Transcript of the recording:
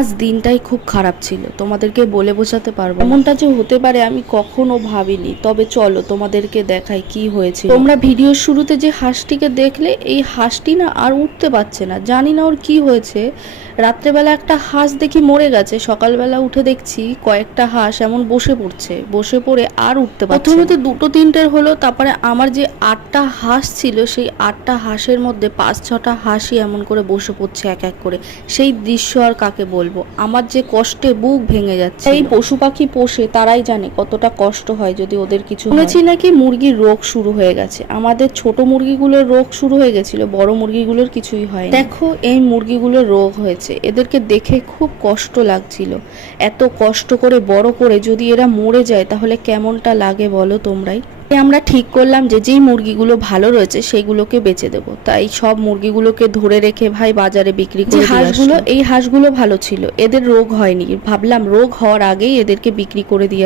আজ দিনটাই খুব খারাপ ছিল, তোমাদেরকে বলে বোঝাতে পারবো না। এমনটা যে হতে পারে আমি কখনো ভাবিনি। তবে চলো তোমাদেরকে দেখাই কি হয়েছে। তোমরা ভিডিওর শুরুতে যে হাঁসটিকে দেখলে, এই হাঁসটি না আর উঠতে পারছে না, জানি না ওর কি হয়েছে। রাত্রেবেলা একটা হাঁস দেখি মরে গেছে, সকালবেলা উঠে দেখছি কয়েকটা হাঁস এমন বসে পড়ছে, বসে পড়ে আর উঠতে পারছে না। প্রথমে তো দুটো তিনটের হলো, তারপরে আমার যে 8টা হাঁস ছিল সেই 8টা হাঁসের মধ্যে 5-6টা হাঁসই এমন করে বসে পড়ছে এক এক করে। সেই দৃশ্য আর কাকে বলবো, আমার যে কষ্টে বুক ভেঙে যাচ্ছে। এই পশু পাখি পোষে তারাই জানে কতটা কষ্ট হয় যদি ওদের কিছু হয়। শুনেছি নাকি মুরগির রোগ শুরু হয়ে গেছে। আমাদের ছোট মুরগিগুলোর রোগ শুরু হয়ে গেছিল, বড় মুরগিগুলোর কিছুই হয়নি। দেখো এই মুরগিগুলোর রোগ হয়েছে, এদেরকে দেখে খুব কষ্ট লাগছিল। এত কষ্ট করে বড় করে যদি এরা মরে যায় তাহলে কেমনটা লাগে বলো তোমরাই। আমরা ঠিক করলাম যে যেই মুরগিগুলো ভালো রয়েছে সেইগুলোকে বেচে দেবো। তাই সব মুরগিগুলোকে ধরে রেখে ভাই বাজারে বিক্রি করে দিয়ে আসলো। এই হাঁসগুলো ভালো ছিল, এদের রোগ হয়নি, ভাবলাম রোগ হওয়ার আগেই এদেরকে বিক্রি করে দিয়ে